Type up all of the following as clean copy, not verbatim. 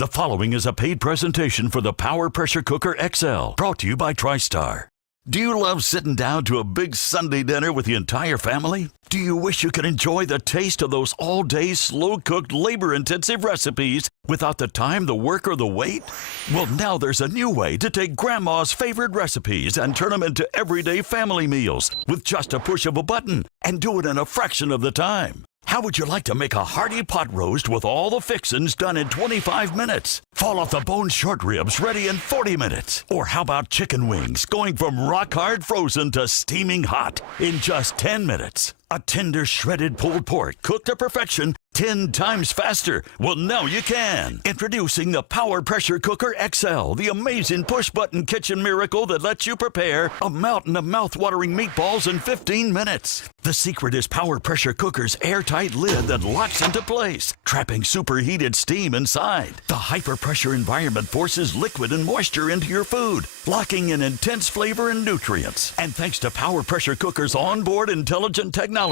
The following is a paid presentation for the Power Pressure Cooker XL, brought to you by TriStar. Do you love sitting down to a big Sunday dinner with the entire family? Do you wish you could enjoy the taste of those all-day, slow-cooked, labor-intensive recipes without the time, the work, or the wait? Well, now there's a new way to take Grandma's favorite recipes and turn them into everyday family meals with just a push of a button and do it in a fraction of the time. How would you like to make a hearty pot roast with all the fixins done in 25 minutes? Fall off the bone short ribs ready in 40 minutes? Or how about chicken wings going from rock-hard frozen to steaming hot in just 10 minutes? A tender shredded pulled pork cooked to perfection 10 times faster. Well, now you can. Introducing the Power Pressure Cooker XL, the amazing push-button kitchen miracle that lets you prepare a mountain of mouth-watering meatballs in 15 minutes. The secret is Power Pressure Cooker's airtight lid that locks into place, trapping superheated steam inside. The hyper-pressure environment forces liquid and moisture into your food, locking in intense flavor and nutrients. And thanks to Power Pressure Cooker's onboard intelligent technology,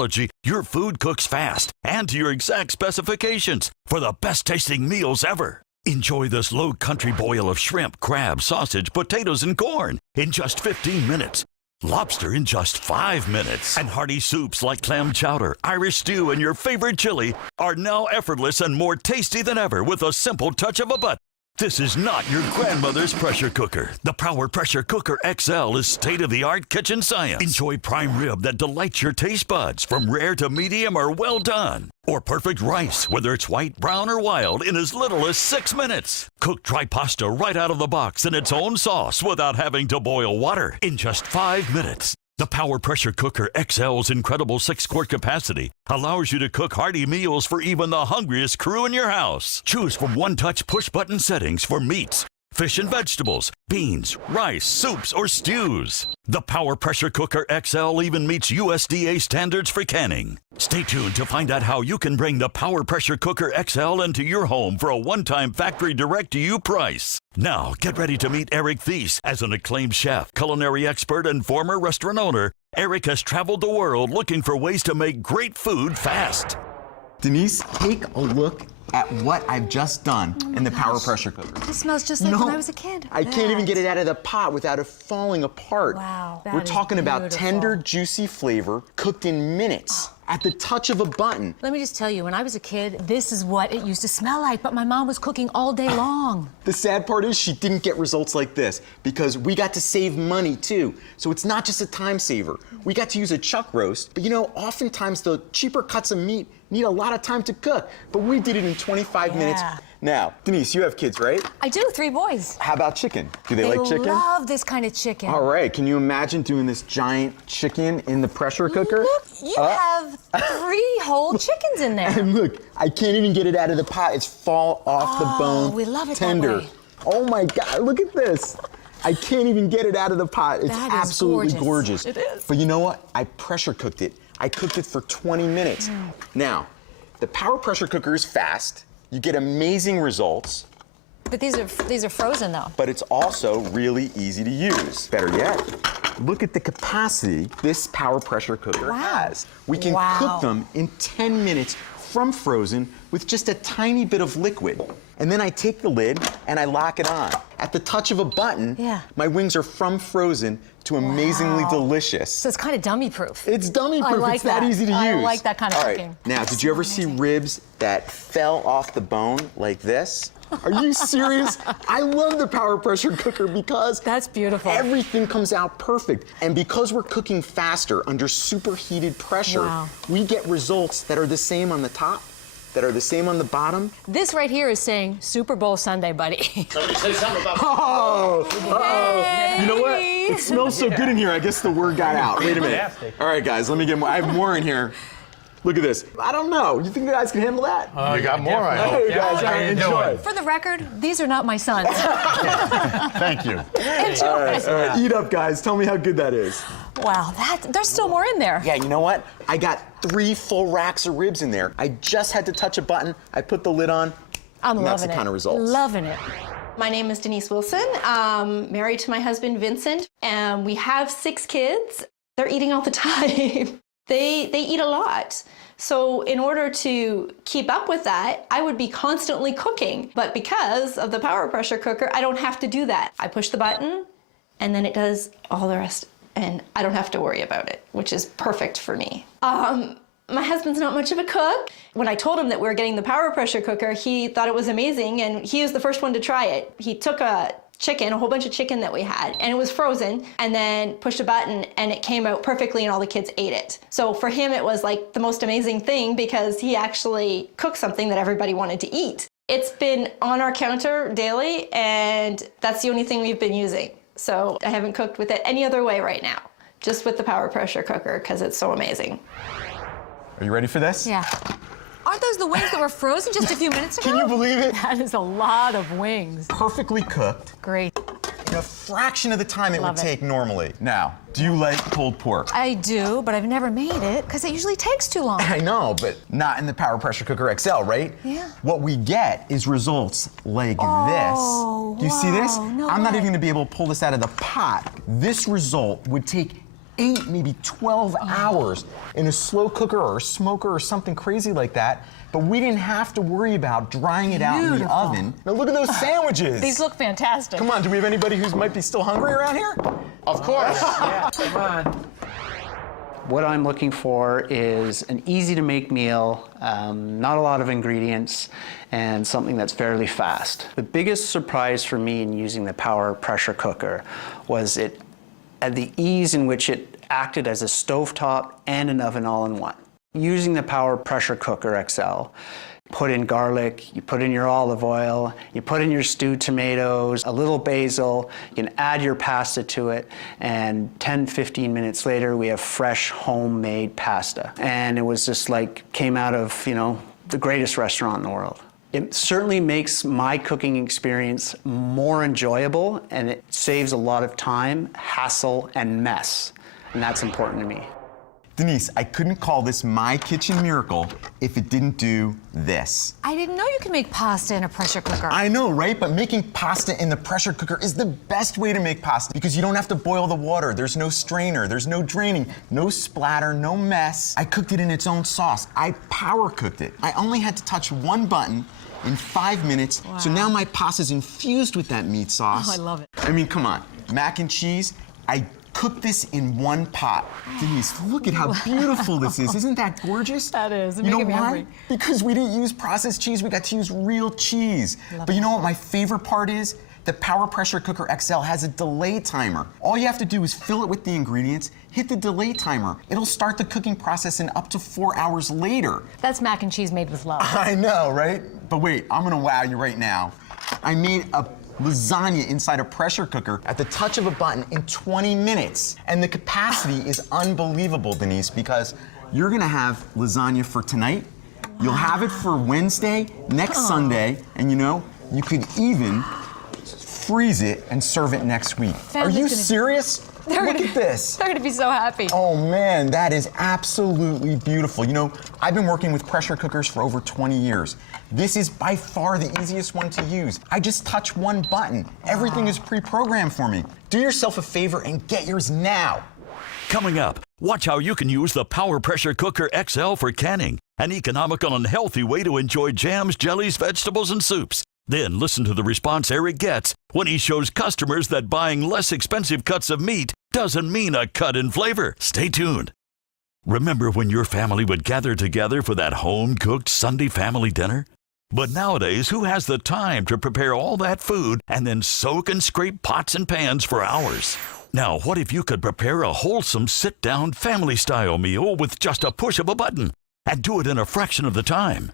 your food cooks fast and to your exact specifications for the best-tasting meals ever. Enjoy this low country boil of shrimp, crab, sausage, potatoes, and corn in just 15 minutes. Lobster in just 5 minutes. And hearty soups like clam chowder, Irish stew, and your favorite chili are now effortless and more tasty than ever with a simple touch of a button. This is not your grandmother's pressure cooker. The Power Pressure Cooker XL is state-of-the-art kitchen science. Enjoy prime rib that delights your taste buds, from rare to medium or well done. Or perfect rice, whether it's white, brown, or wild, in as little as 6 minutes. Cook dry pasta right out of the box in its own sauce without having to boil water in just 5 minutes. The Power Pressure Cooker XL's incredible 6-quart capacity allows you to cook hearty meals for even the hungriest crew in your house. Choose from one-touch push-button settings for meats, fish and vegetables, beans, rice, soups, or stews. The Power Pressure Cooker XL even meets USDA standards for canning. Stay tuned to find out how you can bring the Power Pressure Cooker XL into your home for a one-time factory direct-to-you price. Now, get ready to meet Eric Thies. As an acclaimed chef, culinary expert, and former restaurant owner, Eric has traveled the world looking for ways to make great food fast. Denise, take a look at what I've just done in the Power Pressure Cooker. It smells just like when I was a kid. I can't even get it out of the pot without it falling apart. Wow, We're talking about beautiful. tender, juicy flavor cooked in minutes at the touch of a button. Let me just tell you, when I was a kid, this is what it used to smell like, but my mom was cooking all day long. The sad part is she didn't get results like this because we got to save money too. So it's not just a time saver. We got to use a chuck roast, but you know, oftentimes the cheaper cuts of meat need a lot of time to cook, but we did it in 25 minutes. Now, Denise, you have kids, right? I do, 3 boys. How about chicken? Do they like chicken? They love this kind of chicken. All right, can you imagine doing this giant chicken in the pressure cooker? Look, you have 3 whole chickens in there. And look, I can't even get it out of the pot. It's fall off the bone. We love it tender. that way. Oh my God, look at this. I can't even get it out of the pot. It's That is absolutely gorgeous. It is. But you know what? I pressure cooked it. I cooked it for 20 minutes. Now, the Power Pressure Cooker is fast. You get amazing results. But these are frozen though. But it's also really easy to use. Better yet, look at the capacity this Power Pressure Cooker has. We can cook them in 10 minutes from frozen with just a tiny bit of liquid. And then I take the lid and I lock it on. At the touch of a button, my wings are from frozen to amazingly delicious. So it's kind of dummy proof. It's dummy proof. I like it's that easy to use. I like that kind of All right. cooking. Now, did you ever see ribs that fell off the bone like this? Are you serious? I love the Power Pressure Cooker because that's beautiful. Everything comes out perfect. And because we're cooking faster under superheated pressure, we get results that are the same on the top, that are the same on the bottom. This right here is saying Super Bowl Sunday, buddy. Somebody say something about Hey. You know what? It smells so good in here, I guess the word got out. Wait a minute. All right, guys, let me get more. I have more in here. Look at this. I don't know. You think you guys can handle that? You got more, I hope. Hey, guys, How you enjoy. doing? For the record, these are not my sons. Thank you. Enjoy. All right, eat up, guys. Tell me how good that is. Wow, there's still more in there. Yeah, you know what? I got 3 full racks of ribs in there. I just had to touch a button. I put the lid on. I'm loving it. That's the kind of results. Loving it. My name is Denise Wilson. Married to my husband, Vincent, and we have 6 kids. They're eating all the time. They eat a lot. So in order to keep up with that, I would be constantly cooking. But because of the power pressure cooker, I don't have to do that. I push the button and then it does all the rest and I don't have to worry about it, which is perfect for me. My husband's not much of a cook. When I told him that we were getting the power pressure cooker, he thought it was amazing and he was the first one to try it. He took a whole bunch of chicken that we had, and it was frozen, and then pushed a button and it came out perfectly and all the kids ate it. So for him, it was like the most amazing thing because he actually cooked something that everybody wanted to eat. It's been on our counter daily and that's the only thing we've been using. So I haven't cooked with it any other way right now, just with the power pressure cooker because it's so amazing. Are you ready for this? Yeah. Aren't those the wings that were frozen just a few minutes ago? Can you believe it? That is a lot of wings. Perfectly cooked. Great. In a fraction of the time it Love would it. take normally. Now, do you like pulled pork? I do, but I've never made it because it usually takes too long. I know, but not in the Power Pressure Cooker XL, right? Yeah. What we get is results like Oh, this. Do you see this? wow, no I'm not way. even gonna be able to pull this out of the pot. This result would take 8, maybe 12 hours in a slow cooker or a smoker or something crazy like that. But we didn't have to worry about drying it out in the Beautiful. oven. Now look at those sandwiches. These look fantastic. Come on, do we have anybody who might be still hungry around here? Of course. Yeah, come on. What I'm looking for is an easy-to-make meal, not a lot of ingredients, and something that's fairly fast. The biggest surprise for me in using the Power Pressure Cooker was the ease in which it acted as a stovetop and an oven all in one. Using the Power Pressure Cooker XL, put in garlic, you put in your olive oil, you put in your stewed tomatoes, a little basil, you can add your pasta to it, and 10-15 minutes later we have fresh homemade pasta. And it was just like, came out of, the greatest restaurant in the world. It certainly makes my cooking experience more enjoyable, and it saves a lot of time, hassle, and mess. And that's important to me. Denise, I couldn't call this my kitchen miracle if it didn't do this. I didn't know you could make pasta in a pressure cooker. I know, right? But making pasta in the pressure cooker is the best way to make pasta because you don't have to boil the water. There's no strainer, there's no draining, no splatter, no mess. I cooked it in its own sauce. I power cooked it. I only had to touch one button in 5 minutes. Wow. So now my pasta's infused with that meat sauce. Oh, I love it. I mean, come on. Mac and cheese, I cooked this in one pot. Denise, look at how beautiful this is. Isn't that gorgeous? That is. It's You know making me why? hungry. Because we didn't use processed cheese, we got to use real cheese. But you know what my favorite part is? The Power Pressure Cooker XL has a delay timer. All you have to do is fill it with the ingredients, hit the delay timer. It'll start the cooking process in up to 4 hours later. That's mac and cheese made with love. I know, right? But wait, I'm gonna wow you right now. I made a lasagna inside a pressure cooker at the touch of a button in 20 minutes. And the capacity is unbelievable, Denise, because you're gonna have lasagna for tonight, you'll have it for Wednesday, next Sunday, and you could even freeze it and serve it next week. Are you serious? Look at this. They're gonna be so happy. Oh man, that is absolutely beautiful. I've been working with pressure cookers for over 20 years. This is by far the easiest one to use. I just touch one button. Everything is pre-programmed for me. Do yourself a favor and get yours now. Coming up, watch how you can use the Power Pressure Cooker XL for canning, an economical and healthy way to enjoy jams, jellies, vegetables, and soups. Then listen to the response Eric gets when he shows customers that buying less expensive cuts of meat doesn't mean a cut in flavor. Stay tuned. Remember when your family would gather together for that home-cooked Sunday family dinner? But nowadays, who has the time to prepare all that food and then soak and scrape pots and pans for hours? Now, what if you could prepare a wholesome sit-down family-style meal with just a push of a button and do it in a fraction of the time?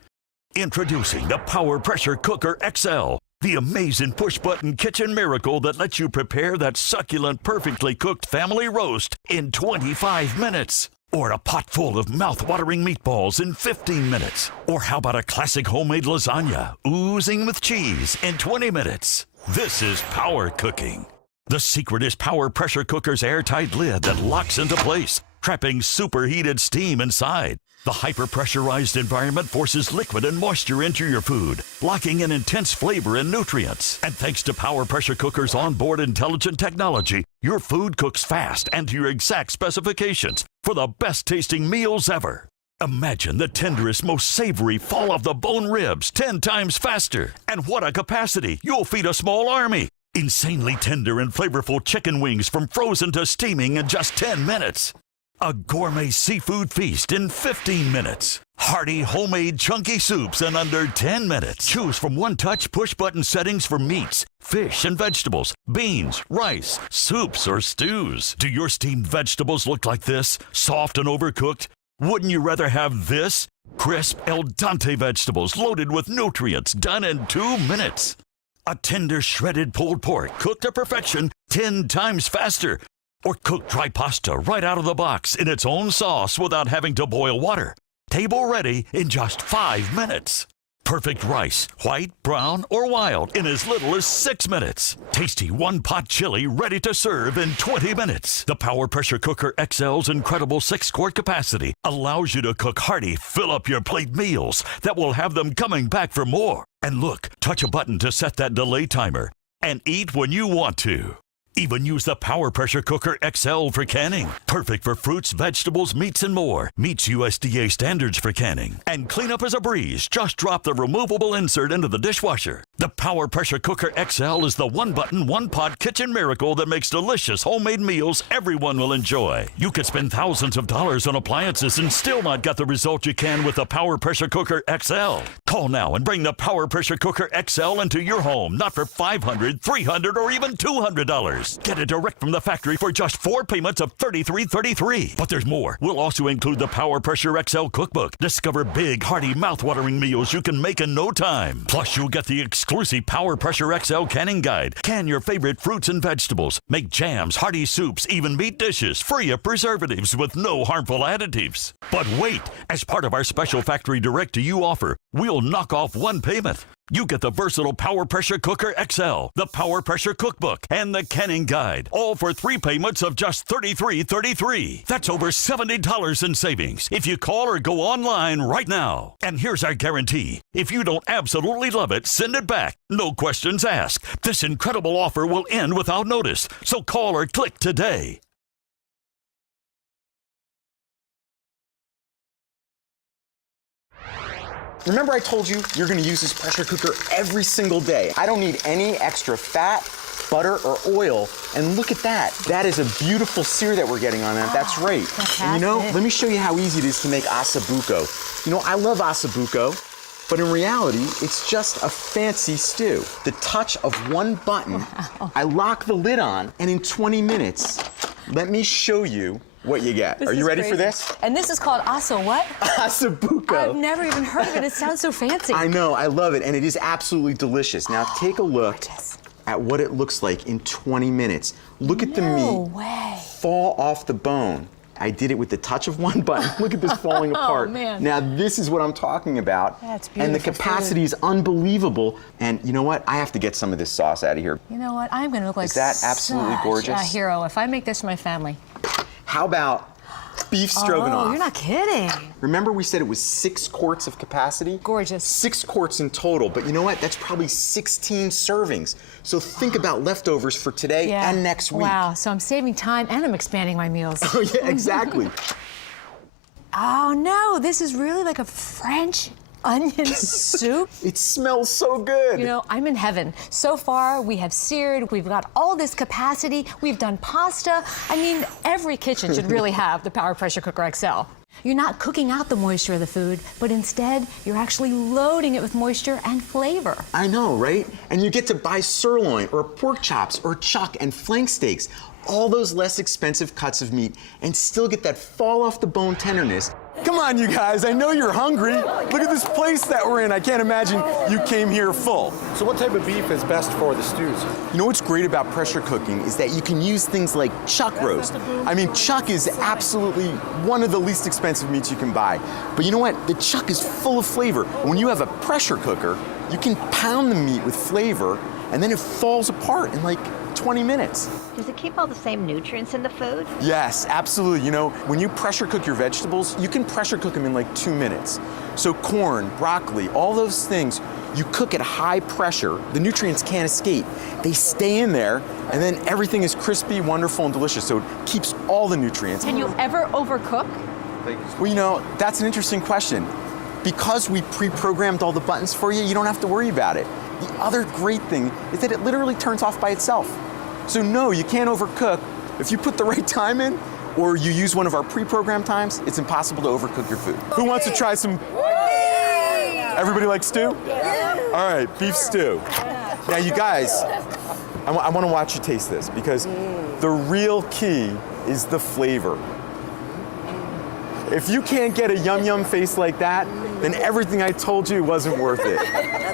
Introducing the Power Pressure Cooker XL, the amazing push-button kitchen miracle that lets you prepare that succulent, perfectly cooked family roast in 25 minutes. Or a pot full of mouth-watering meatballs in 15 minutes. Or how about a classic homemade lasagna oozing with cheese in 20 minutes? This is power cooking. The secret is Power Pressure Cooker's airtight lid that locks into place, trapping superheated steam inside. The hyper-pressurized environment forces liquid and moisture into your food, locking in intense flavor and nutrients. And thanks to Power Pressure Cooker's onboard intelligent technology, your food cooks fast and to your exact specifications for the best-tasting meals ever. Imagine the tenderest, most savory fall-off-the-bone ribs 10 times faster. And what a capacity! You'll feed a small army. Insanely tender and flavorful chicken wings from frozen to steaming in just 10 minutes. A gourmet seafood feast in 15 minutes. Hearty, homemade, chunky soups in under 10 minutes. Choose from one-touch push-button settings for meats, fish and vegetables, beans, rice, soups, or stews. Do your steamed vegetables look like this? Soft and overcooked? Wouldn't you rather have this? Crisp, al dente vegetables loaded with nutrients done in 2 minutes. A tender shredded pulled pork cooked to perfection 10 times faster. Or cook dry pasta right out of the box in its own sauce without having to boil water. Table ready in just 5 minutes. Perfect rice, white, brown, or wild in as little as 6 minutes. Tasty one-pot chili ready to serve in 20 minutes. The Power Pressure Cooker XL's incredible 6-quart capacity allows you to cook hearty, fill-up-your-plate meals that will have them coming back for more. And look, touch a button to set that delay timer and eat when you want to. Even use the Power Pressure Cooker XL for canning. Perfect for fruits, vegetables, meats, and more. Meets USDA standards for canning. And cleanup is a breeze. Just drop the removable insert into the dishwasher. The Power Pressure Cooker XL is the one-button, one-pot kitchen miracle that makes delicious homemade meals everyone will enjoy. You could spend thousands of dollars on appliances and still not get the result you can with the Power Pressure Cooker XL. Call now and bring the Power Pressure Cooker XL into your home, not for $500, $300, or even $200. Get it direct from the factory for just 4 payments of $33.33. But there's more. We'll also include the Power Pressure XL cookbook. Discover big, hearty, mouth-watering meals you can make in no time. Plus, you'll get the exclusive Power Pressure XL canning guide. Can your favorite fruits and vegetables. Make jams, hearty soups, even meat dishes, free of preservatives with no harmful additives. But wait! As part of our special factory direct-to-you offer, we'll knock off 1 payment. You get the versatile Power Pressure Cooker XL, the Power Pressure Cookbook, and the Canning Guide, all for 3 payments of just $33.33. That's over $70 in savings if you call or go online right now. And here's our guarantee. If you don't absolutely love it, send it back. No questions asked. This incredible offer will end without notice, so call or click today. Remember I told you you're gonna use this pressure cooker every single day. I don't need any extra fat, butter, or oil. And look at that. That is a beautiful sear that we're getting on that. That's right. And you know, let me show you how easy it is to make asabuco. You know, I love asabuco, but in reality, it's just a fancy stew. The touch of 1 button, I lock the lid on, and in 20 minutes, let me show you what you get. Are you ready for this? And this is called what? Asabuco. I've never even heard of it. It sounds so fancy. I know, I love it, and it is absolutely delicious. Now take a look at what it looks like in 20 minutes. Look at the meat fall off the bone. I did it with the touch of 1 button. Look at this falling apart. Man. Now this is what I'm talking about. That's beautiful. And the capacity is unbelievable. And you know what? I have to get some of this sauce out of here. You know what? I'm going to look like Is that absolutely such gorgeous? a hero if I make this for my family. How about beef stroganoff? Oh, you're not kidding. Remember we said it was 6 quarts of capacity? Gorgeous. 6 quarts in total, but you know what? That's probably 16 servings. So think about leftovers for today and next week. Wow, so I'm saving time and I'm expanding my meals. Oh yeah, exactly. Oh no, this is really like a French onion soup. It smells so good. You know, I'm in heaven. So far, we have seared, we've got all this capacity, we've done pasta. I mean, every kitchen should really have the Power Pressure Cooker XL. You're not cooking out the moisture of the food, but instead, you're actually loading it with moisture and flavor. I know, right? And you get to buy sirloin or pork chops or chuck and flank steaks, all those less expensive cuts of meat, and still get that fall off the bone tenderness. Come on, you guys, I know you're hungry. Look at this place that we're in. I can't imagine you came here full. So what type of beef is best for the stews? You know what's great about pressure cooking is that you can use things like chuck roast. I mean, chuck is absolutely one of the least expensive meats you can buy. But you know what? The chuck is full of flavor. When you have a pressure cooker, you can pound the meat with flavor, and then it falls apart in like 20 minutes. Does it keep all the same nutrients in the food? Yes, absolutely. You know, when you pressure cook your vegetables, you can pressure cook them in like 2 minutes. So corn, broccoli, all those things, you cook at high pressure, the nutrients can't escape. They stay in there, and then everything is crispy, wonderful, and delicious. So it keeps all the nutrients. Can you ever overcook? Well, you know, that's an interesting question. Because we pre-programmed all the buttons for you, you don't have to worry about it. The other great thing is that it literally turns off by itself. So no, you can't overcook. If you put the right time in, or you use one of our pre-programmed times, it's impossible to overcook your food. Who wants to try some? Everybody like stew? All right, beef stew. Now you guys, I want to watch you taste this because the real key is the flavor. If you can't get a yum yum face like that, then everything I told you wasn't worth it,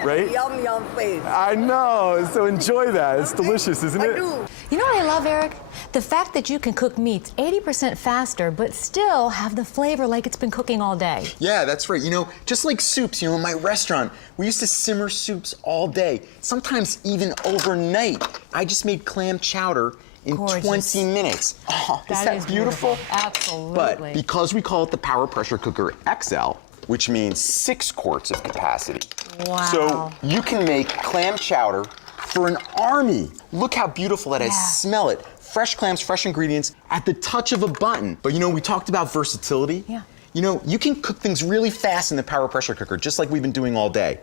right? Yum yum face. I know, so enjoy that. It's delicious, isn't it? You know what I love, Eric? The fact that you can cook meats 80% faster, but still have the flavor like it's been cooking all day. Yeah, that's right. You know, just like soups, you know, in my restaurant, we used to simmer soups all day, sometimes even overnight. I just made clam chowder in Gorgeous. 20 minutes. Oh, is That that is beautiful? Absolutely. But because we call it the Power Pressure Cooker XL, which means 6 quarts of capacity. Wow. So you can make clam chowder for an army. Look how beautiful that is. Yeah. Smell it. Fresh clams, fresh ingredients at the touch of a button. But you know, we talked about versatility. Yeah. You know, you can cook things really fast in the Power Pressure Cooker, just like we've been doing all day.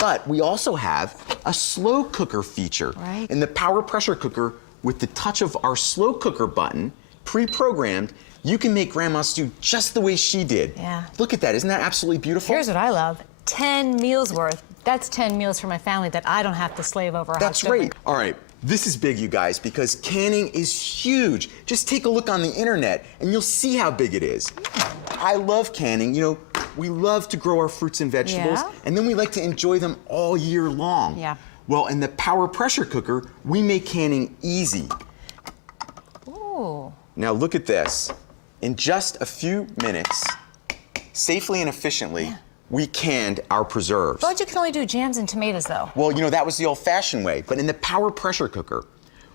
But we also have a slow cooker feature. Right. In the Power Pressure Cooker, with the touch of our slow cooker button, pre-programmed, you can make Grandma's stew just the way she did. Yeah. Look at that, isn't that absolutely beautiful? Here's what I love. 10 meals worth. That's 10 meals for my family that I don't have to slave over. That's right. All right, this is big, you guys, because canning is huge. Just take a look on the internet and you'll see how big it is. I love canning. You know, we love to grow our fruits and vegetables, Yeah. and then we like to enjoy them all year long. Yeah. Well, in the Power Pressure Cooker, we make canning easy. Ooh. Now look at this. In just a few minutes, safely and efficiently, we canned our preserves. Thought you could only do jams and tomatoes, though. Well, you know, that was the old-fashioned way. But in the Power Pressure Cooker,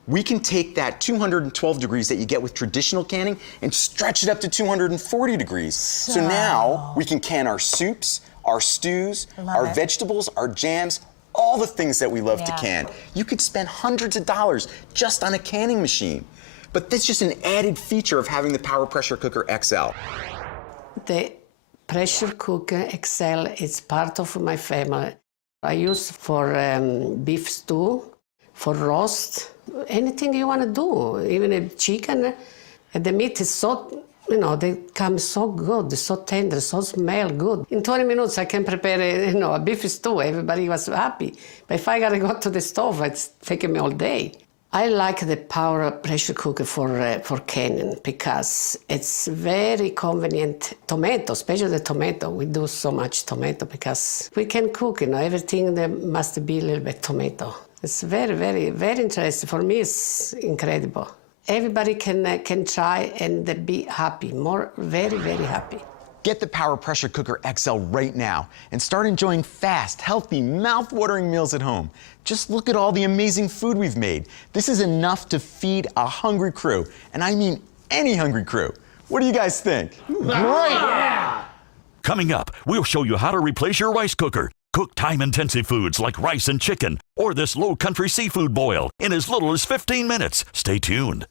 we can take that 212 degrees that you get with traditional canning and stretch it up to 240 degrees. So now we can can our soups, our stews, our vegetables, our jams, all the things that we love to can. You could spend hundreds of dollars just on a canning machine. But that's just an added feature of having the Power Pressure Cooker XL. The pressure cooker XL is part of my family. I use for beef stew, for roast, anything you want to do, even a chicken. And the meat is so, you know, they come so good, so tender, so smell good. In 20 minutes I can prepare, a beef stew. Everybody was happy. But if I gotta go to the stove, it's taking me all day. I like the Power Pressure Cooker for canning because it's very convenient. Tomato, especially the tomato. We do so much tomato because we can cook, everything there must be a little bit tomato. It's very, very, very interesting. For me, it's incredible. Everybody can try and be happy, very, very happy. Get the Power Pressure Cooker XL right now and start enjoying fast, healthy, mouth-watering meals at home. Just look at all the amazing food we've made. This is enough to feed a hungry crew, and I mean any hungry crew. What do you guys think? Great! Coming up, we'll show you how to replace your rice cooker. Cook time-intensive foods like rice and chicken or this low-country seafood boil in as little as 15 minutes. Stay tuned.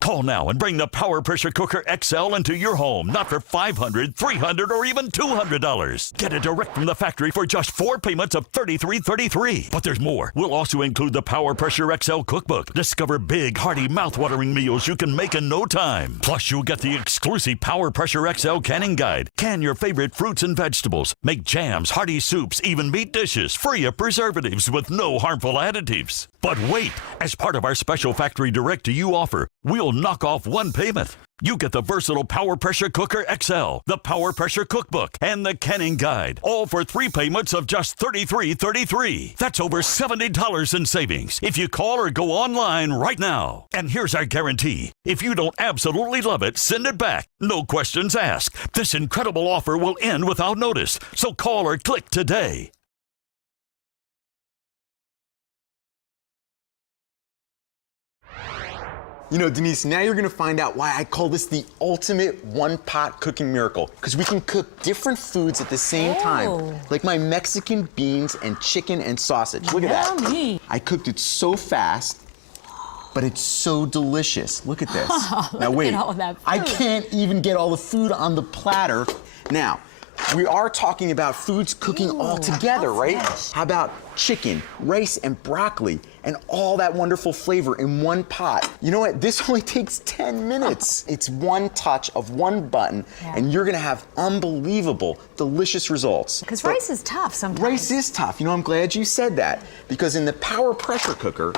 Call now and bring the Power Pressure Cooker XL into your home, not for $500, $300, or even $200. Get it direct from the factory for just 4 payments of $33.33. But there's more. We'll also include the Power Pressure XL cookbook. Discover big, hearty, mouth-watering meals you can make in no time. Plus, you'll get the exclusive Power Pressure XL canning guide. Can your favorite fruits and vegetables. Make jams, hearty soups, even meat dishes, free of preservatives with no harmful additives. But wait, as part of our special factory direct-to-you offer, we'll knock off 1 payment. You get the versatile Power Pressure Cooker XL, the Power Pressure Cookbook, and the Canning Guide, all for 3 payments of just $33.33. That's over $70 in savings if you call or go online right now. And here's our guarantee. If you don't absolutely love it, send it back. No questions asked. This incredible offer will end without notice, so call or click today. You know, Denise, now you're gonna find out why I call this the ultimate one-pot cooking miracle. Because we can cook different foods at the same time. Like my Mexican beans and chicken and sausage. Look at that. Yummy. I cooked it so fast, but it's so delicious. Look at this. Now wait, at all of that I food. can't even get all the food on the platter. Now, we are talking about foods cooking all together, right? fresh. How about chicken, rice, and broccoli, and all that wonderful flavor in one pot? You know what? This only takes 10 minutes. It's one touch of one button, and you're gonna have unbelievable, delicious results. Because rice is tough sometimes. Rice is tough. You know, I'm glad you said that, because in the Power Pressure Cooker,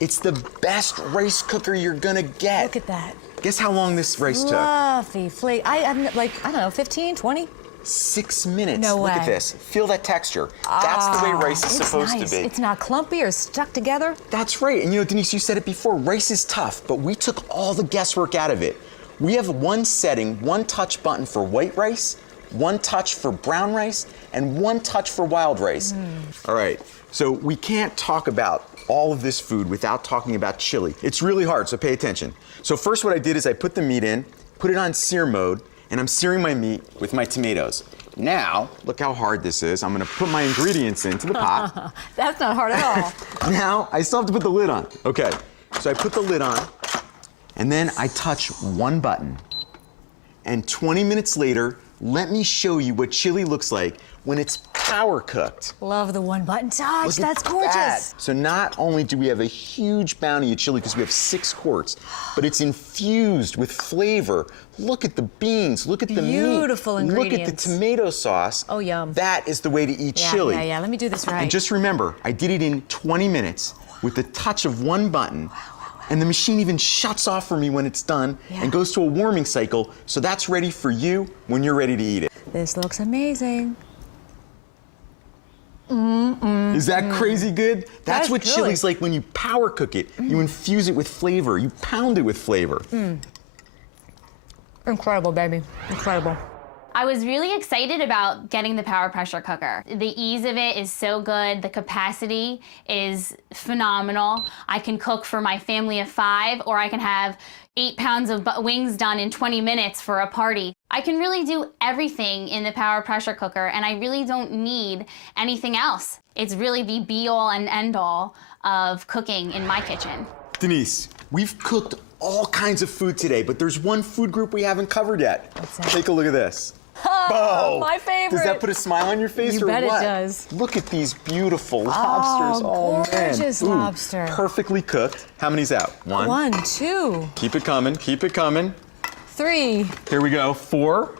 it's the best rice cooker you're gonna get. Look at that. Guess how long this rice took? Fluffy flake. I'm like, I don't know, 15, 20? 6 minutes. No Look way. at this. Feel that texture. That's the way rice is It's supposed nice. to be. It's not clumpy or stuck together. That's right. And you know, Denise, you said it before, rice is tough, but we took all the guesswork out of it. We have one setting, one touch button for white rice, one touch for brown rice, and one touch for wild rice. All right, so we can't talk about all of this food without talking about chili. It's really hard, so pay attention. So first what I did is I put the meat in, put it on sear mode, and I'm searing my meat with my tomatoes. Now, look how hard this is. I'm gonna put my ingredients into the pot. That's not hard at all. Now, I still have to put the lid on. Okay, so I put the lid on, and then I touch one button. And 20 minutes later, let me show you what chili looks like when it's power cooked. Love the one button touch. Look at That's gorgeous. that. So not only do we have a huge bounty of chili because we have 6 quarts, but it's infused with flavor. Look at the beans, look at the meat. Beautiful Look at the ingredients. tomato sauce. Oh, yum. That is the way to eat chili. Yeah, let me do this right. And just remember, I did it in 20 minutes with the touch of one button. And the machine even shuts off for me when it's done and goes to a warming cycle, so that's ready for you when you're ready to eat it. This looks amazing. Is that crazy good? That's what good. chili's like when you power cook it. You infuse it with flavor. You pound it with flavor. Incredible, baby. Incredible. I was really excited about getting the Power Pressure Cooker. The ease of it is so good. The capacity is phenomenal. I can cook for my family of 5, or I can have 8 pounds of wings done in 20 minutes for a party. I can really do everything in the Power Pressure Cooker, and I really don't need anything else. It's really the be-all and end-all of cooking in my kitchen. Denise, we've cooked all kinds of food today, but there's one food group we haven't covered yet. What's that? Take a look at this. Oh, my favorite. Does that put a smile on your face You or bet it what? does. Look at these beautiful lobsters. Oh, man. gorgeous Ooh, lobster. Perfectly cooked. How many's out? 1. 1, 2, Keep it coming. Keep it coming. 3. Here we go. 4.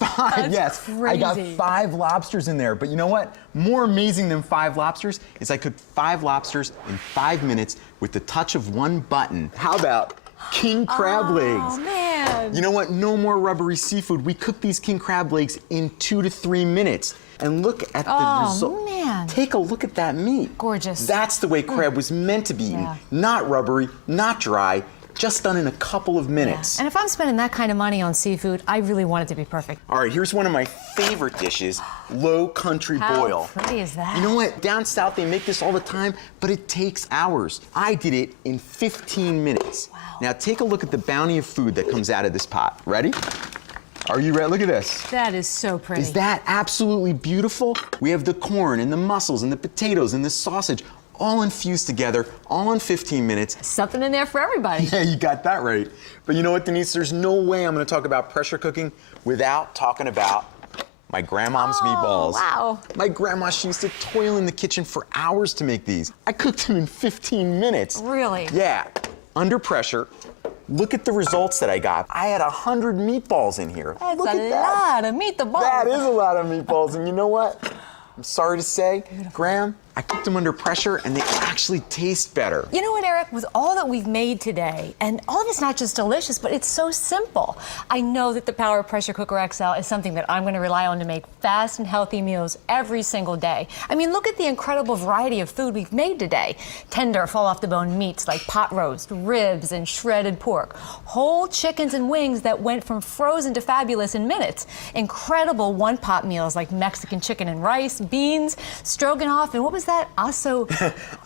5. That's Yes, I got crazy. 5 lobsters in there. But you know what? More amazing than 5 lobsters is I cooked 5 lobsters in 5 minutes with the touch of one button. How about king crab legs? Oh, man. You know what? No more rubbery seafood. We cook these king crab legs in 2 to 3 minutes. And look at the result. Oh, man. Take a look at that meat. Gorgeous. That's the way crab was meant to be eaten. Yeah. Not rubbery, not dry, just done in a couple of minutes. And if I'm spending that kind of money on seafood, I really want it to be perfect. All right, here's one of my favorite dishes, low country How boil. pretty is that? You know what? Down south, they make this all the time, but it takes hours. I did it in 15 minutes. Wow. Now take a look at the bounty of food that comes out of this pot. Ready? Are you ready? Look at this. That is so pretty. Is that absolutely beautiful? We have the corn and the mussels and the potatoes and the sausage all infused together, all in 15 minutes. Something in there for everybody. Yeah, you got that right. But you know what, Denise? There's no way I'm gonna talk about pressure cooking without talking about my grandmom's meatballs. Wow. My grandma, she used to toil in the kitchen for hours to make these. I cooked them in 15 minutes. Really? Yeah, under pressure. Look at the results that I got. I had 100 meatballs in here. That's Look a at that. lot of meatballs. That is a lot of meatballs, and you know what? I'm sorry to say, Graham, I cooked them under pressure and they actually taste better. You know what, Eric? With all that we've made today, and all of it's not just delicious, but it's so simple. I know that the Power Pressure Cooker XL is something that I'm going to rely on to make fast and healthy meals every single day. I mean, look at the incredible variety of food we've made today. Tender, fall-off-the-bone meats like pot roast, ribs, and shredded pork. Whole chickens and wings that went from frozen to fabulous in minutes. Incredible one-pot meals like Mexican chicken and rice, beans, stroganoff, and what was is that?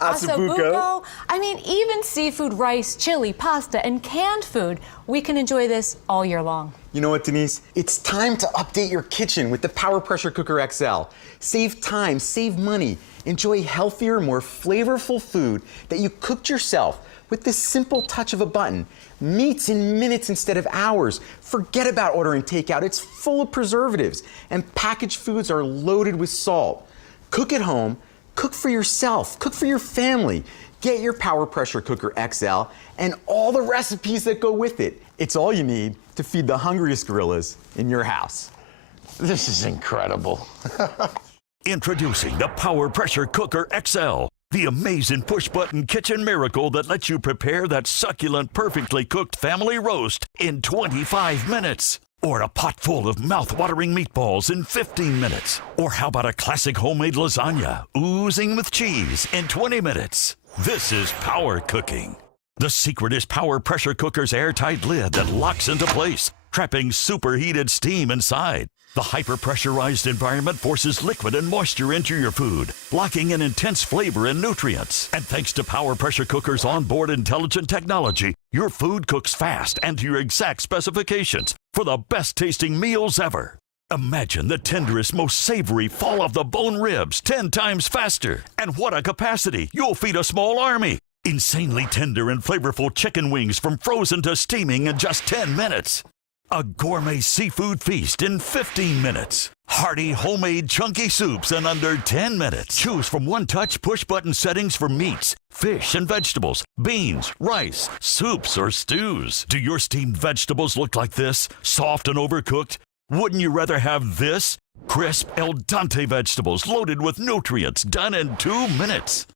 Ossobuco. I mean, even seafood, rice, chili, pasta, and canned food, we can enjoy this all year long. You know what, Denise? It's time to update your kitchen with the Power Pressure Cooker XL. Save time, save money, enjoy healthier, more flavorful food that you cooked yourself with the simple touch of a button. Meats in minutes instead of hours. Forget about ordering takeout. It's full of preservatives, and packaged foods are loaded with salt. Cook at home, cook for yourself, cook for your family. Get your Power Pressure Cooker XL and all the recipes that go with it. It's all you need to feed the hungriest gorillas in your house. This is incredible. Introducing the Power Pressure Cooker XL, the amazing push-button kitchen miracle that lets you prepare that succulent, perfectly cooked family roast in 25 minutes. Or a pot full of mouth-watering meatballs in 15 minutes. Or how about a classic homemade lasagna oozing with cheese in 20 minutes? This is power cooking. The secret is Power Pressure Cooker's airtight lid that locks into place, trapping superheated steam inside. The hyper-pressurized environment forces liquid and moisture into your food, locking in intense flavor and nutrients. And thanks to Power Pressure Cooker's onboard intelligent technology, your food cooks fast and to your exact specifications for the best-tasting meals ever. Imagine the tenderest, most savory fall-off-the-bone ribs 10 times faster. And what a capacity! You'll feed a small army. Insanely tender and flavorful chicken wings from frozen to steaming in just 10 minutes. A gourmet seafood feast in 15 minutes. Hearty homemade chunky soups in under 10 minutes. Choose from one-touch push-button settings for meats, fish and vegetables, beans, rice, soups or stews. Do your steamed vegetables look like this? Soft and overcooked? Wouldn't you rather have this? Crisp al dente vegetables loaded with nutrients done in 2 minutes.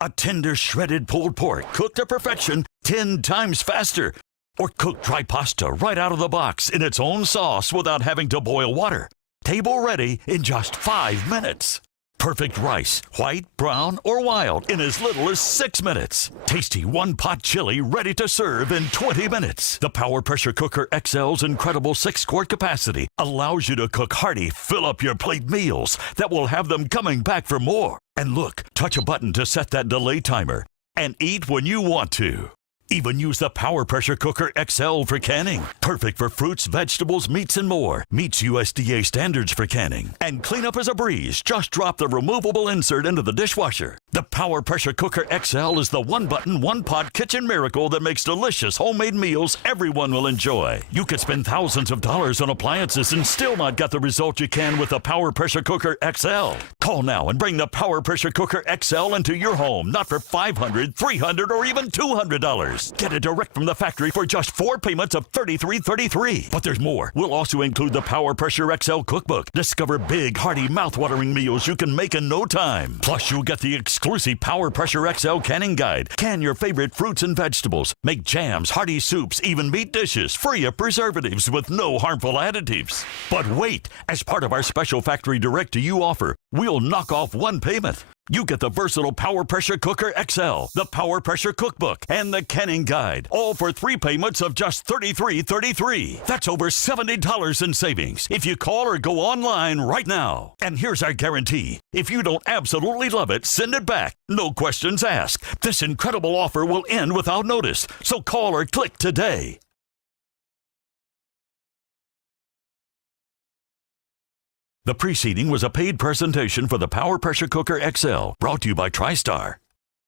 A tender shredded pulled pork cooked to perfection 10 times faster. Or cook dry pasta right out of the box in its own sauce without having to boil water. Table ready in just 5 minutes. Perfect rice, white, brown, or wild in as little as 6 minutes. Tasty one-pot chili ready to serve in 20 minutes. The Power Pressure Cooker XL's incredible 6-quart capacity allows you to cook hearty, fill-up-your-plate meals that will have them coming back for more. And look, touch a button to set that delay timer and eat when you want to. Even use the Power Pressure Cooker XL for canning. Perfect for fruits, vegetables, meats, and more. Meets USDA standards for canning. And cleanup is a breeze. Just drop the removable insert into the dishwasher. The Power Pressure Cooker XL is the one-button, one-pot kitchen miracle that makes delicious homemade meals everyone will enjoy. You could spend thousands of dollars on appliances and still not get the result you can with the Power Pressure Cooker XL. Call now and bring the Power Pressure Cooker XL into your home, not for $500, $300, or even $200. Get it direct from the factory for just 4 payments of $33.33. But there's more. We'll also include the Power Pressure XL cookbook. Discover big, hearty, mouth-watering meals you can make in no time. Plus, you'll get the exclusive Power Pressure XL canning guide. Can your favorite fruits and vegetables. Make jams, hearty soups, even meat dishes, free of preservatives with no harmful additives. But wait, as part of our special factory direct-to-you offer, we'll knock off 1 payment. You get the versatile Power Pressure Cooker XL, the Power Pressure Cookbook, and the Canning Guide, all for 3 payments of just $33.33. That's over $70 in savings if you call or go online right now. And here's our guarantee. If you don't absolutely love it, send it back. No questions asked. This incredible offer will end without notice, so call or click today. The preceding was a paid presentation for the Power Pressure Cooker XL, brought to you by TriStar.